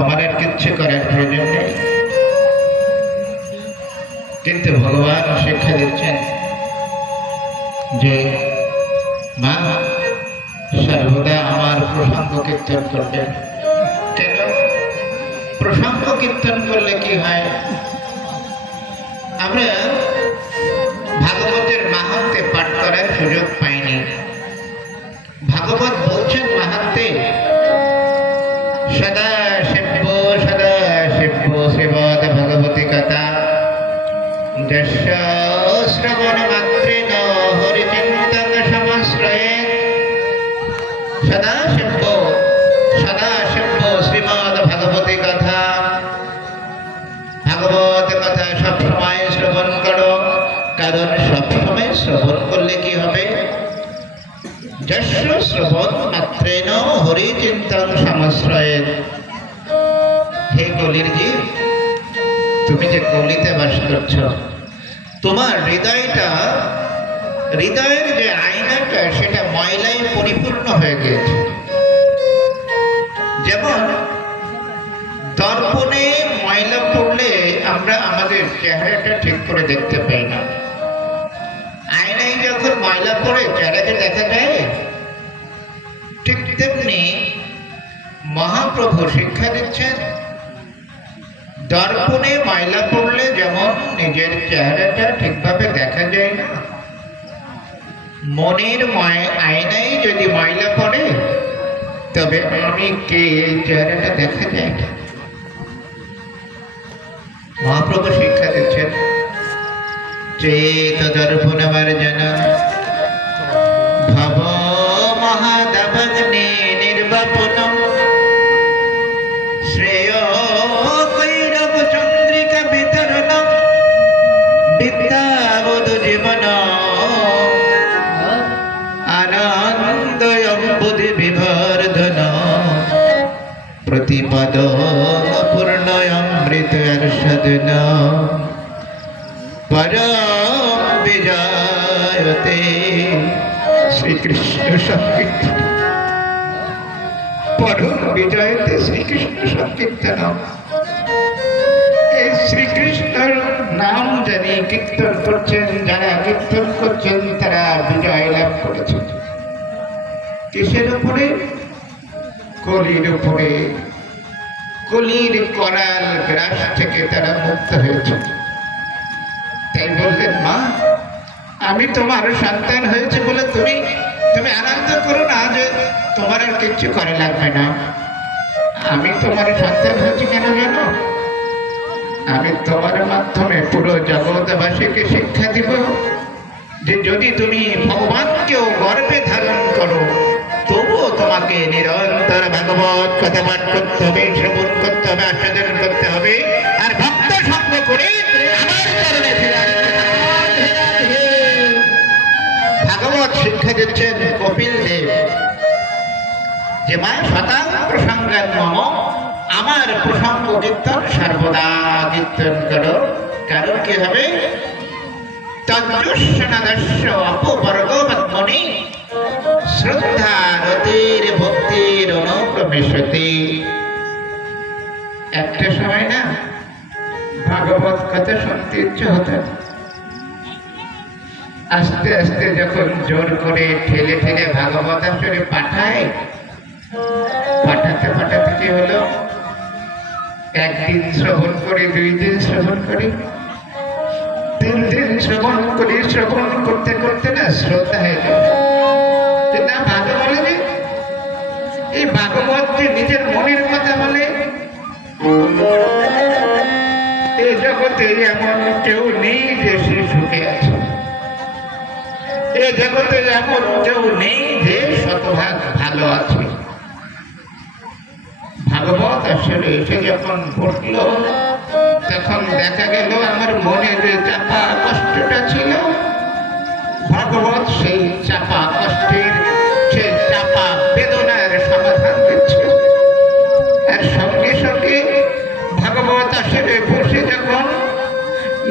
তোমার আর কিচ্ছু করার প্রয়োজন নেই। কিন্তু ভগবান শিক্ষা দিচ্ছেন যে মা সর্বদা আমার প্রসঙ্গ কীর্তন করবেন। কেন? প্রসঙ্গ কীর্তন করলে কি হয়? আমরা ভাগবতের মাহাত্ম্যে পাঠ করার সুযোগ পাইনি। ভাগবত বলছেন মাহাত্ম্যে, সদা শিব্য শ্রীমদ ভগবতী কথা যস্য শ্রবণ মাত্রেণ হরিচিন্তন সমাশ্রয়ে। সদা শিব্য শ্রীমদ ভগবতী কথা, ভাগবত কথা সবসময় শ্রবণ করো। কারণ সবসময় শ্রবণ করলে কি হবে? যস্য শ্রবণ মাত্রেণ হরিচিন্তন সমাশ্রয়ে। হে কলির জীব, তুমি যে কলিতে বাস করছ, তোমার হৃদয়ের যে আয়নাটা সেটা ময়লায় পরিপূর্ণ হয়ে গিয়েছে। যেমন দর্পণে ময়লা পড়লে আমরা আমাদের চেহারাটা ঠিক করে দেখতে পাই না। আয়নায় যখন ময়লা পড়ে চেহারাকে দেখা যায়। ঠিক তেমনি মহাপ্রভু শিক্ষা দিচ্ছেন, দর্পণে ময়লা পড়লে যেমন নিজের চেহারাটা ঠিকভাবে দেখা যায় না, মনের আয়নায় যদি ময়লা পড়ে তবে আমি কে এই চেহারাটা দেখা যায় না। মহাপ্রভু শিক্ষা দিচ্ছেন, চেত দর্পণ মার্জন ভব মহাদগ্নি নির্বাপন শ্রেয় কৈরব চন্দ্রিকা বিতরণ বিদ্যাবোধ জীবন আনন্দয়ম বুদ্ধি বিবর্ধন প্রতিপদ পূর্ণয়মৃত অর্ষদন পরম বিজয়তে। শ্রীকৃষ্ণ সংকীর্তন, পরম বিজয়তে শ্রীকৃষ্ণ সংকীর্তন। এই শ্রীকৃষ্ণের নাম জানি কীর্তন করছেন, যারা কীর্তন করছেন তারা বিজয় লাভ করেছেন। কিসের উপরে? কলির উপরে। কলির করাল গ্রাস থেকে তারা মুক্ত হয়েছে। তাই বললেন, মা আমি তোমার সন্তান হয়েছে বলে তুমি আনন্দ করো না যে তোমার আর কিচ্ছু করে লাগবে না। আমি তোমার সন্তান হয়েছি কেন জানো? আমি তোমার মাধ্যমে পুরো জগৎবাসীকে শিক্ষা দিব যে যদি তুমি ভগবানকেও গর্ভে ধারণ করো তবুও তোমাকে নিরন্তর ভাগবত কথা পাঠ করতে হবে, শ্রবণ করতে হবে, আস্বাদন করতে হবে, আর ভক্ত সঙ্গ করে আমার চরণে ফিরে আসতে হবে। ভাগবত শিক্ষা দিচ্ছেন কপিল দেব যে মা শতাং প্রসঙ্গান মম, আমার প্রসঙ্গ কীর্তন সর্বদা কীর্তন করো। কারণ কি হবে? তজ্জস্বনাদস্য অপবর্গমত্মনি শ্রদ্ধা রতির ভক্তির অনুক্রমেশতি। একটা সময় না ভাগবত কথা শুনতে ইচ্ছে হতো, আস্তে আস্তে যখন জোর করে ঠেলে ঠেলে ভাগবত আসরে পাঠাতে কি হলো? একদিন শ্রবণ করে, 2 দিন শ্রবণ করে, 3 দিন শ্রবণ করে, শ্রবণ করতে করতে না শ্রদ্ধা হয়ে গেল। না ভালো বলে যে এই ভাগবত যে নিজের মনের কথা বলে, এই জগতে এমন কেউ নেই যে সে সুখে আছে। এ জগতে এমন কেউ নেই যে শতভাগ ভালো আছে। ভাগবত আসলে এসে যখন পড়ল তখন দেখা গেল আমার মনে যে চাপা কষ্টটা ছিল, ভাগবত সেই চাপা কষ্টের, সেই চাপা বেদনার সমাধান দিচ্ছে। আর সঙ্গে সঙ্গে ভাগবত আসলে বসে যখন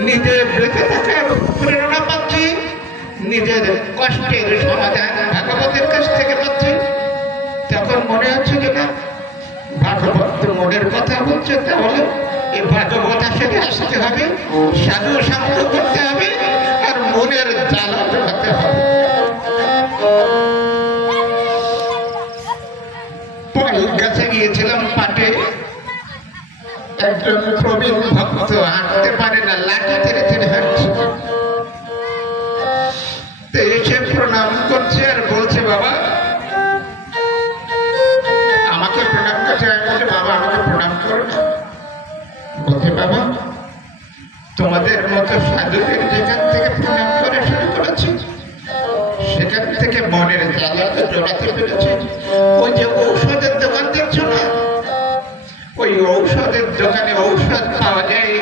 নিজে বেঁচে থাকার প্রেরণা পাচ্ছি, নিজের কষ্টের সমাধান ভাগবতের কাছ থেকে পাচ্ছি, তখন মনে হচ্ছে যে না ভাগবত মনের কথা বলছে, তাহলে এই ভাগবত আসরে আসতে হবে, সাধু শান্ত করতে হবে, আর মনের জ্বালা জোড়াতে হবে। পায়ের কাছে গিয়েছিলাম পাটে, একজন প্রবীণ ভক্ত, হাঁটতে পারে না, লাঠি ছেড়ে ছেড়ে হাঁটছে। তো এসে প্রণাম করছে আর বলছে, বাবা আমাকে প্রণাম করছে। আমি বলছি, বাবা আমাকে প্রণাম করো না। বলছে, বাবা তোমাদের মতো সাধুদের যেখান থেকে প্রণাম করে শুরু করেছে, সেখান থেকে মনের জ্বালাটা জোড়াতে পেরেছে। ওই যে ঔষধের দোকান দেখছো না, ওই ঔষধের দোকানে ঔষধ পাওয়া যায়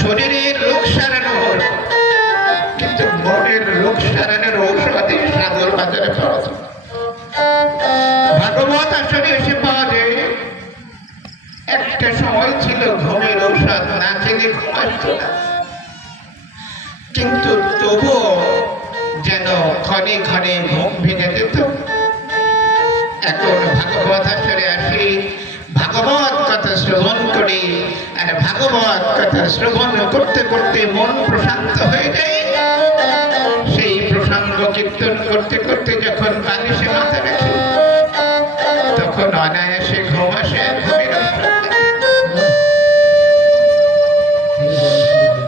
শরীরের রোগ সারানোর, কিন্তু মনের রোগ সারানোর ঔষধ এই সাগর বাজারে পাওয়া যায়। ভাগবত আসলে এসে পাওয়া যায়। একটা সময় ছিল ঘুমের ঔষধ না খেলে ঘুম আসতো না, কিন্তু তবুও যেন ক্ষণে ক্ষণে ঘুম ভেঙে যেত। এখন ভাগবত আসরে আসি, ভাগবত কথা শ্রবণ করি, আর ভাগবত কথা শ্রবণ করতে করতে মন প্রশান্ত হয়ে যায়। সেই প্রসঙ্গ কীর্তন করতে করতে যখন বালিশে মাথা রাখি, তখন অনায়াসে ঘুম আসে। ঘুমের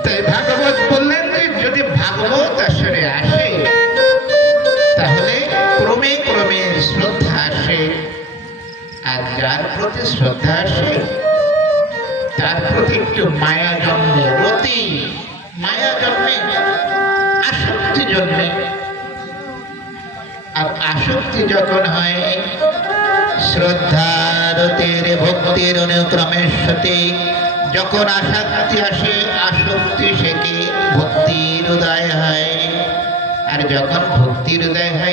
তাই ভাগবত বললেন যে যদি ভাগবত আসরে আসে, তাহলে ক্রমে ক্রমে শ্রদ্ধা আসে, আর যার প্রতি শ্রদ্ধা আসে তার প্রতি একটু মায়া জন্মে, রতি মায়া জন্মে, আসক্তি জন্মে। আর আসক্তি যখন হয়, শ্রদ্ধা রতির ভক্তির অনুক্রমের সাথে যখন আসক্তি আসে, আসক্তি থেকে ভক্তির উদয় হয়। আর যখন ভক্তির উদয় হয়,